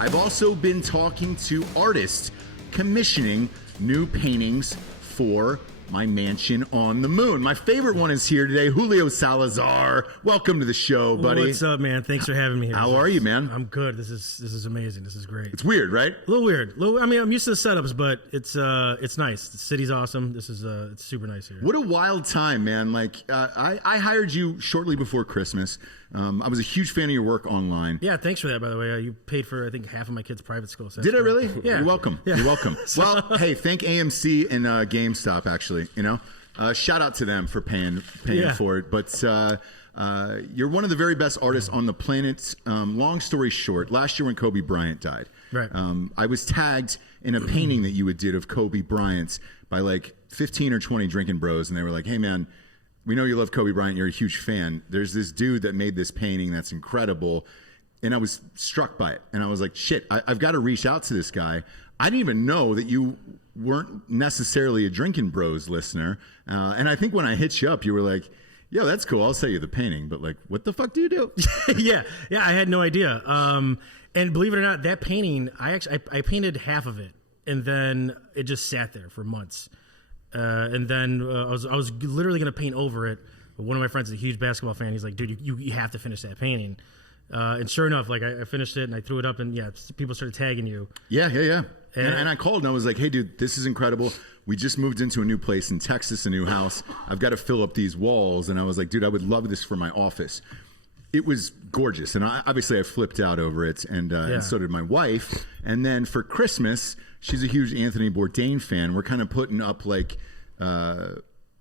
I've also been talking to artists commissioning new paintings for my mansion on the moon. My favorite one is here today, Julio Salazar. Welcome to the show, buddy. What's up, man? Thanks for having me here. How are you, man? I'm good. This is amazing. This is great. It's weird, right? A little weird. I mean, I'm used to the setups, but it's nice. The city's awesome. This is it's super nice here. What a wild time, man. Like, I hired you shortly before Christmas. I was a huge fan of your work online. Yeah, thanks for that, by the way. You paid for, I think, half of my kids' private school. So Did I really? Yeah. You're welcome. Yeah. You're welcome. Well, hey, thank AMC and GameStop, actually, you know? Shout out to them for paying for it. But you're one of the very best artists on the planet. Long story short, last year when Kobe Bryant died, right. I was tagged in a painting that you did of Kobe Bryant by like 15 or 20 Drinkin Bros. And they were like, hey, man, we know you love Kobe Bryant. You're a huge fan. There's this dude that made this painting that's incredible. And I was struck by it. And I was like, shit, I've got to reach out to this guy. I didn't even know that you weren't necessarily a Drinkin Bros listener. And I think when I hit you up, you were like, yo, that's cool. I'll sell you the painting. But like, what the fuck do you do? yeah. I had no idea. And believe it or not, that painting, I painted half of it. And then it just sat there for months. And then I was literally going to paint over it. But one of my friends is a huge basketball fan. He's like, dude, you have to finish that painting. And sure enough, like I finished it and I threw it up and people started tagging you. Yeah. And I called and I was like, hey, dude, this is incredible. We just moved into a new place in Texas, a new house. I've got to fill up these walls. And I was like, dude, I would love this for my office. It was gorgeous. And obviously I flipped out over it. And so did my wife. And then for Christmas, she's a huge Anthony Bourdain fan. We're kind of putting up like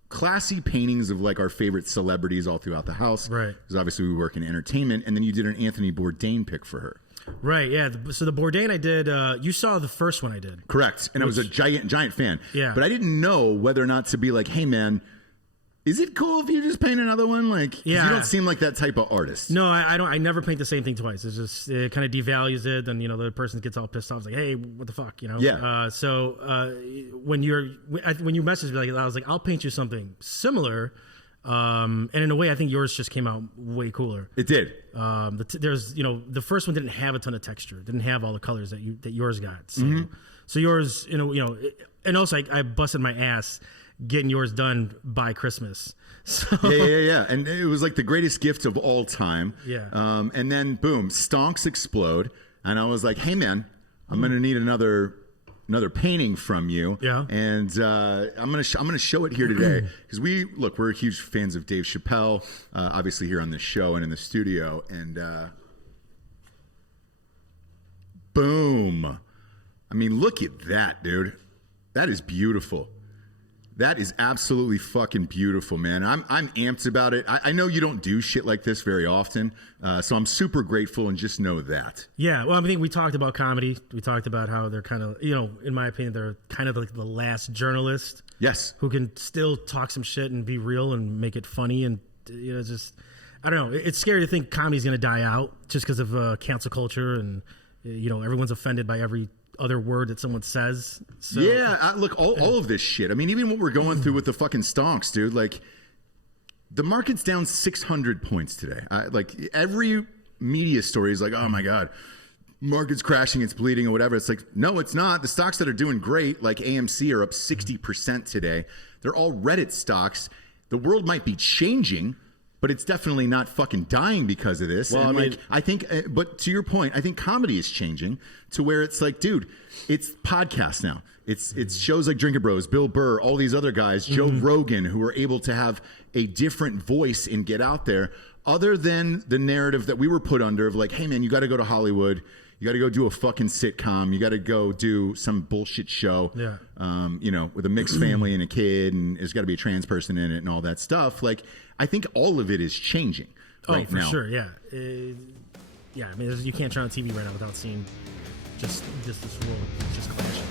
classy paintings of like our favorite celebrities all throughout the house. Right. Because obviously we work in entertainment. And then you did an Anthony Bourdain pick for her. Right, yeah. So the Bourdain I did, you saw the first one I did. Correct. And I was a giant fan. Yeah. But I didn't know whether or not to be like, hey, man, is it cool if you just paint another one? Like, you don't seem like that type of artist. No, I don't. I never paint the same thing twice. It's just, it kind of devalues it. Then, the person gets all pissed off. It's like, hey, what the fuck, Yeah. When you messaged me, I was like, I'll paint you something similar. And in a way, I think yours just came out way cooler. It did. There's, the first one didn't have a ton of texture, didn't have all the colors that yours got. So, so yours, and also I busted my ass getting yours done by Christmas. So. Yeah. And it was like the greatest gift of all time. Yeah. And then boom, stonks explode. And I was like, hey man, I'm going to need another painting from you. Yeah. And I'm gonna show it here today because we're huge fans of Dave Chappelle, obviously here on this show and in the studio. And boom. I mean, look at that, dude. That is beautiful. That is absolutely fucking beautiful, man. I'm amped about it. I know you don't do shit like this very often, so I'm super grateful and just know that. Yeah, well, I think we talked about comedy. We talked about how they're kind of, in my opinion, they're kind of like the last journalist. Yes. Who can still talk some shit and be real and make it funny and, just, I don't know. It's scary to think comedy's going to die out just because of cancel culture and, everyone's offended by every other word that someone says. So. Yeah, look, all of this shit. I mean, even what we're going through with the fucking stonks, dude, like the market's down 600 points today. Like every media story is like, oh my God, market's crashing, it's bleeding or whatever. It's like, no, it's not. The stocks that are doing great, like AMC, are up 60% today. They're all Reddit stocks. The world might be changing, but it's definitely not fucking dying because of this. Well, and I think, but to your point, I think comedy is changing to where it's like, dude, it's podcasts now. It's shows like Drinkin Bros, Bill Burr, all these other guys, Joe Rogan, who are able to have a different voice and get out there other than the narrative that we were put under of like, hey man, you got to go to Hollywood. You got to go do a fucking sitcom. You got to go do some bullshit show, with a mixed family and a kid, and there's got to be a trans person in it and all that stuff. Like, I think all of it is changing right now. Oh, for sure, yeah. I mean, you can't turn on TV right now without seeing just this world just crashing.